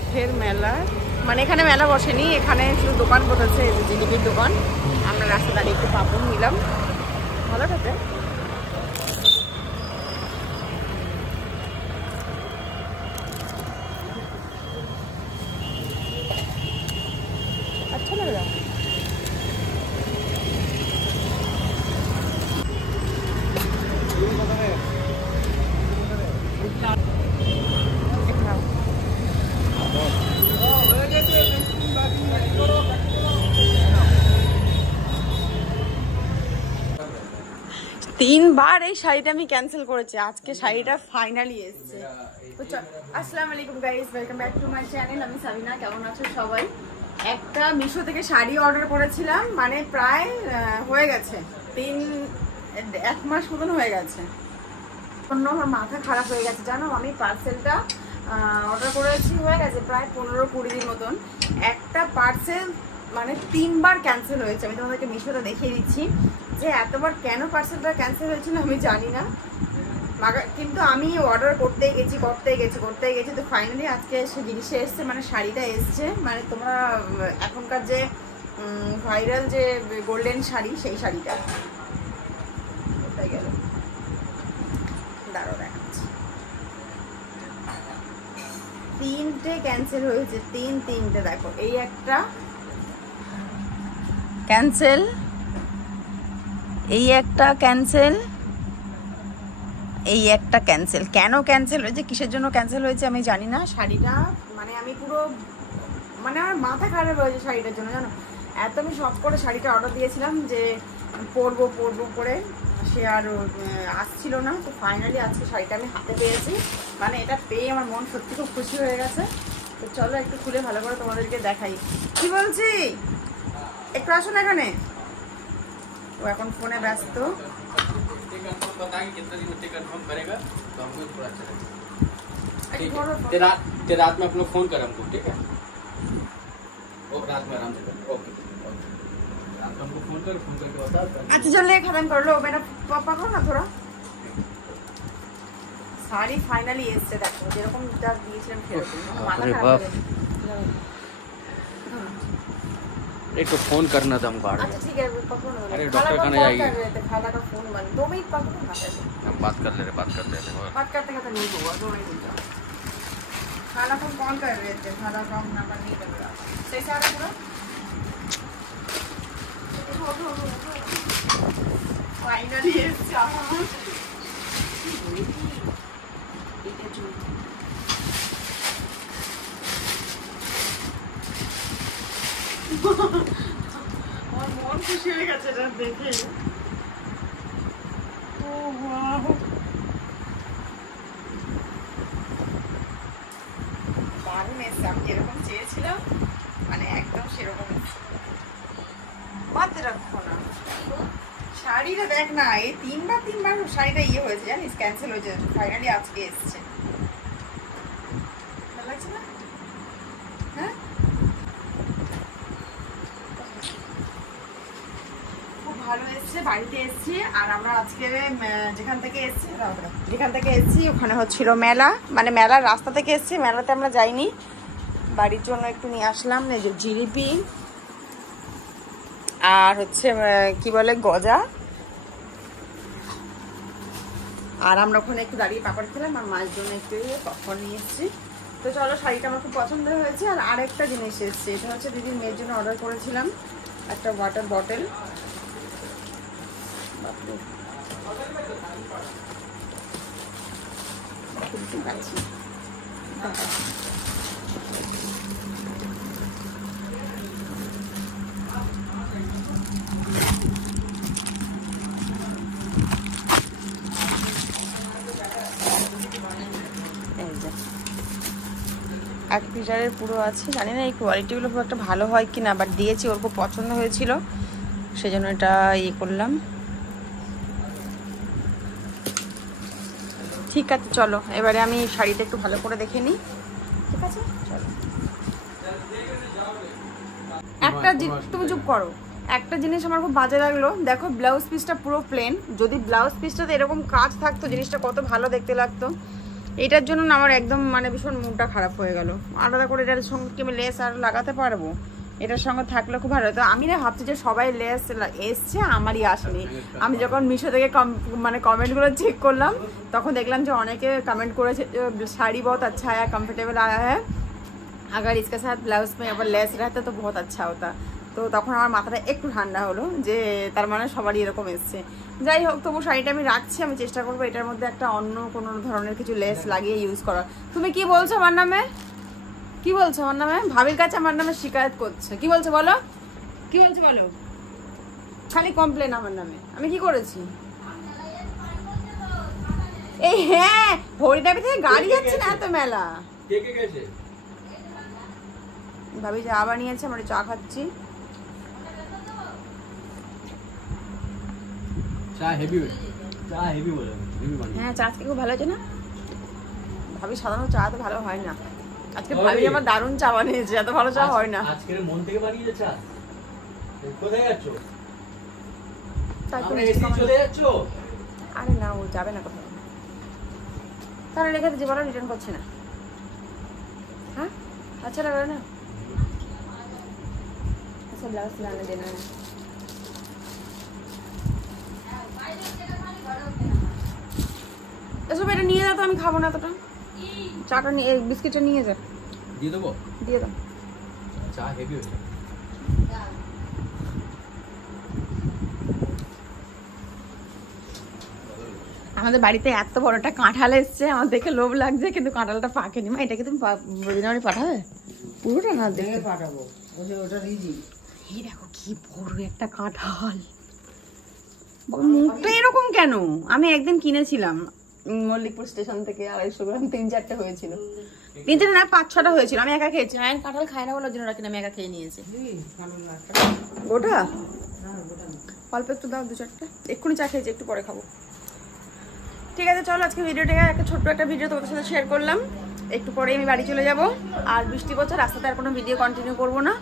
রথের মেলা, মানে এখানে মেলা বসেনি, এখানে শুধু দোকান বসেছে, এই যে জিলিপির দোকান। আমরা রাস্তা দাঁড়িয়ে একটু পাপড় নিলাম, ভালো খেতে। আচ্ছা লাগে না? তিনবার এই শাড়িটা আমি ক্যান্সেল করেছি, আজকে শাড়িটা ফাইনালি এসছে। আসসালামু আলাইকুম guys, welcome back to my channel. আমি সাবিনা, কেমন আছো সবাই? একটা মিশো থেকে শাড়ি অর্ডার করেছিলাম, মানে প্রায় হয়ে গেছে এক মাস মতন হয়ে গেছে। অন্য আমার মাথা খারাপ হয়ে গেছে জানো, আমি পার্সেলটা অর্ডার করেছি, হয়ে গেছে প্রায় 15-20 দিন মতন। একটা পার্সেল মানে 3বার ক্যান্সেল হয়েছে। আমি তোমাদেরকে মিশোতে দেখিয়ে দিচ্ছি যে এতবার কেন পার্সেলটা ক্যান্সেল হয়েছিল আমি জানি না, কিন্তু আমি অর্ডার করতেই গেছি। তো ফাইনালি আজকে সে জিনিসটা এসছে, মানে শাড়িটা এসছে। মানে তোমরা এখনকার যে ভাইরাল যে গোল্ডেন শাড়ি, সেই শাড়িটা কোথায় গেল, দাঁড়াও দেখাচ্ছি। 3টে ক্যান্সেল হয়েছে, তিনটে দেখো। এই একটা ক্যান্সেল, এই একটা ক্যান্সেল, এই একটা ক্যান্সেল। কেন ক্যান্সেল হয়েছে, কিসের জন্য ক্যান্সেল হয়েছে আমি জানি না। শাড়িটা মানে আমি পুরো, মানে আমার মাথা খারাপ হয়েছে শাড়িটার জন্য জানো। এত আমি শখ করে শাড়িটা অর্ডার দিয়েছিলাম যে পরবো করে, সে আর আসছিল না। তো ফাইনালি আজকে শাড়িটা আমি হাতে পেয়েছি, মানে এটা পেয়ে আমার মন সত্যি খুব খুশি হয়ে গেছে। তো চলো একটু খুলে ভালো করে তোমাদেরকে দেখাই। কি বলছি, একটু আসুন এখানে। ও এখন ফোনে ব্যস্ত। रात में अपना फोन कर हमको, ठीक है? वो रात में आराम से कर, ओके रात में हमको फोन करके बता। अच्छा चल खत्म कर लो, मेरा पापा को ना थोड़ा। শাড়ি ফাইনালি এসছে, দেখো যেরকম যা দিয়েছিলাম সেরকম। মাথা খারাপ। एक तो फोन करना था हमको। अच्छा ठीक है, पकड़ो ना। अरे डॉक्टर खाने जाएगी, खाला का फोन बंद, 2 मिनट पकड़ो ना। हम बात करते थे बात करते नहीं होगा, 2 मिनट रुक जाओ। खाला को कॉल कर रहे थे, खाला का नंबर नहीं लग रहा। सही से आ रहा पूरा। फाइनली एसছে আমার। এটা जो আমার মন খুশি হয়ে গেছে এটা দেখে। ও ওয়াও, দারুণ এসছে, আমি যেরকম চেয়েছিলাম মানে একদম সেরকম। বাদ রাখো না শাড়িটা, দেখ না এই তিনবার শাড়িটা ইয়ে হয়েছে জানিস, ক্যান্সেল হয়েছে। ফাইনালি আজকে এসছে, ভালো লাগছে না? হ্যাঁ খুব ভালো এসছে, বাড়িতে এসছি। আর আমরা আজকে যেখান থেকে এসছি ওখানে হচ্ছিল মেলা, মানে মেলার রাস্তা থেকে এসছি, মেলাতে আমরা যাইনি। বাড়ির জন্য একটু নিয়ে আসলাম এই যে জিলিপি আর হচ্ছে কি বলে গজা, আর আমরা ওখানে একটু দাঁড়িয়ে পাপড় খেলাম, আর মায়ের জন্য একটু পপকর্ন নিয়ে এসেছি। তো চলো, শাড়িটা আমার খুব পছন্দ হয়েছে। আর আরেকটা জিনিস এসছে, এটা হচ্ছে দিদির মেয়ের জন্য অর্ডার করেছিলাম, একটা ওয়াটার বটল। এক লিটারের পুরো আছে, জানি না এই কোয়ালিটিগুলো খুব একটা ভালো হয় কি না, বাট দিয়েছি, ওর খুব পছন্দ হয়েছিল সেজন্য এটা ইয়ে করলাম। ঠিক আছে চলো, এবারে আমি শাড়িটা একটু ভালো করে দেখে নিই। ঠিক আছে চলো। একটা তুমি চুপ করো, একটা জিনিস আমার খুব বাজে লাগলো, দেখো ব্লাউজ পিসটা পুরো প্লেন। যদি ব্লাউজ পিসটাতে এরকম কাজ থাকতো জিনিসটা কত ভালো দেখতে লাগতো। এটার জন্য না আমার একদম মানে ভীষণ মুডটা খারাপ হয়ে গেল। আলাদা করে এটার সঙ্গে কি আমি লেস আর লাগাতে পারবো? এটার সঙ্গে থাকলে খুব ভালো হতো। আমি না ভাবছি যে সবাই লেস এসছে, আমারই আসেনি। আমি যখন মিশো থেকে মানে কমেন্টগুলো চেক করলাম তখন দেখলাম যে অনেকে কমেंट করেছে শাড়ি बहुत अच्छा है, कंफर्टेबल आया है, अगर इसके साथ ब्लाउज में अगर लेस रहता तो बहुत अच्छा होता। তো তখন আমার মাথাটা একটু ঠান্ডা হলো যে তার মানে সবারই এরকম এসছে। যাই হোক, তবু শাড়িটা আমি রাখছি। আমি চেষ্টা করবো এটার মধ্যে একটা অন্য কোনো ধরনের কিছু লেস লাগিয়ে ইউজ করার। তুমি কি বলছো আমার নামে? কি বলছো আমার নামে? ভাবির কাছে আমার নামে শিকায়ত করছে। কি বলছো বলো, কি বলছো বলো? খালি কমপ্লেন আমার নামে। আমি কি করেছি? এই হ্যাঁ, হরিদাবি থেকে গাড়ি যাচ্ছে না এত মেলা। কে কে গেছে? ভাবি চা বানিয়েছে, আমরা চা খাচ্ছি। চা হেভি বলে হেভি বানিয়ে। হ্যাঁ, চা আজকে খুব ভালো হয়েছে না? ভাবি সাধারণত চা তো ভালো হয় না, আজকে ভাবি আমার দারুণ চা বানিয়েছে। এত ভালো চা হয় না। আজকের মন থেকে বানিয়েছে চা। কোথায় যাচ্ছ? তাই তো আমরা এসে চলে যাচ্ছ? আরে না, ও যাবে না কোথাও। তাহলে রেখে যে বলো রিটার্ন করছে না। হ্যাঁ আচ্ছা লাগবে না। আচ্ছা ব্লাউজ লাগানো দেনা है। এসব এটা নিয়ে যাও তো, আমি খাবো না এতটা। চাটা নিয়ে, বিস্কিটটা নিয়ে যা। দিয়ে দেবো? দিয়ে দাও। চা হেভি হয়েছে। আমাদের বাড়িতে এত বড় একটা কাঁঠাল এসছে, আমার দেখে লোভ লাগছে, কিন্তু কাঁঠালটা পাকেনি। মা এটাকে তুমি বদিনাবাড়ি পাঠাবে? পুরোটা না দেখে পাঠাবো, ওটা রিজি। এই দেখো কি বড় একটা কাঁঠাল। মুখটা এরকম কেন? আমি একদিন কিনেছিলাম মল্লিকপুর স্টেশন থেকে 250 গ্রাম, 3-4টে হয়েছিল। 3-4 না 5-6টা হয়েছিল। আমি একা খেয়েছি। আয়ন কাঁঠাল খায় না বলার জন্য রাখিনি, আমি একা খেয়ে নিয়েছি। গোটা অল্প একটু দাও, 2-4টা। এক্ষুনি চা খেয়েছি, একটু পরে খাবো। ঠিক আছে চলো, আজকে ভিডিওটা একটা ছোট্ট একটা ভিডিও তোমাদের সাথে শেয়ার করলাম। একটু পরে আমি বাড়ি চলে যাব। আর বৃষ্টি পড়ছে, রাস্তাতে আর কোনো ভিডিও কন্টিনিউ করবো না।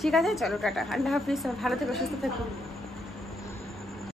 ঠিক আছে চলো, টাটা, আল্লাহ হাফিজ। ভালো থেকো, সুস্থ থেকো।